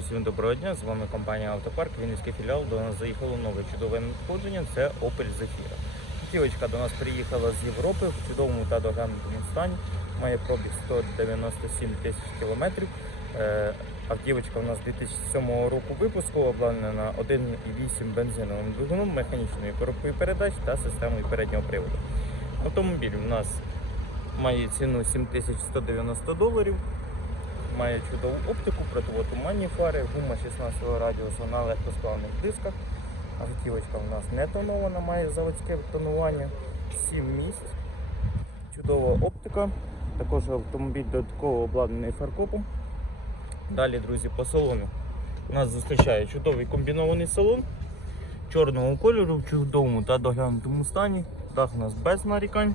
Всім доброго дня, з вами компанія Автопарк, Вінницький філіал. До нас заїхало нове чудове надходження, це Opel Zafira. Автівочка до нас приїхала з Європи в чудовому та доглянутому стані. Має пробіг 197 тисяч кілометрів. Е, Автівочка у нас 2007 року випуску, обладнана 1,8 бензиновим двигуном, механічною коробкою передач та системою переднього приводу. Автомобіль у нас має ціну 7190 доларів. Має чудову оптику, противотуманні фари, гума 16 радіусу на легкосплавних дисках. Автівочка у нас не тонована, має заводське тонування, 7 місць. Чудова оптика. Також автомобіль додатково обладнаний фаркопом. Далі, друзі, по салону. Нас зустрічає чудовий комбінований салон чорного кольору в чудовому та доглянутому стані. Дах у нас без нарікань.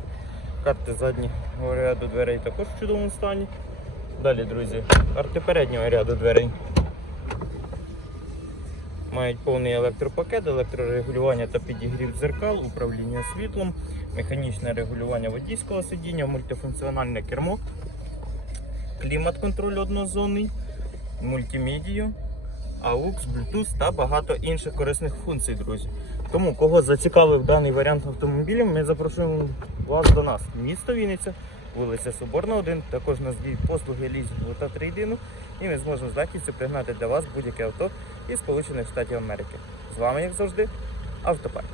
Карти заднього ряду дверей також в чудовому стані. Далі, друзі, карти переднього ряду дверей. Мають повний електропакет, електрорегулювання та підігрів дзеркал, управління світлом, механічне регулювання водійського сидіння, мультифункціональне кермо, клімат-контроль однозонний, мультимедію, AUX, Bluetooth та багато інших корисних функцій, друзі. Тому, кого зацікавив даний варіант автомобілів, ми запрошуємо вас до нас. Місто Вінниця, вулиця Соборна 1. Також нас діють послуги лізінгу та трейдину. І ми зможемо з легкістю пригнати для вас будь-яке авто із Сполучених Штатів Америки. З вами, як завжди, Автопарк.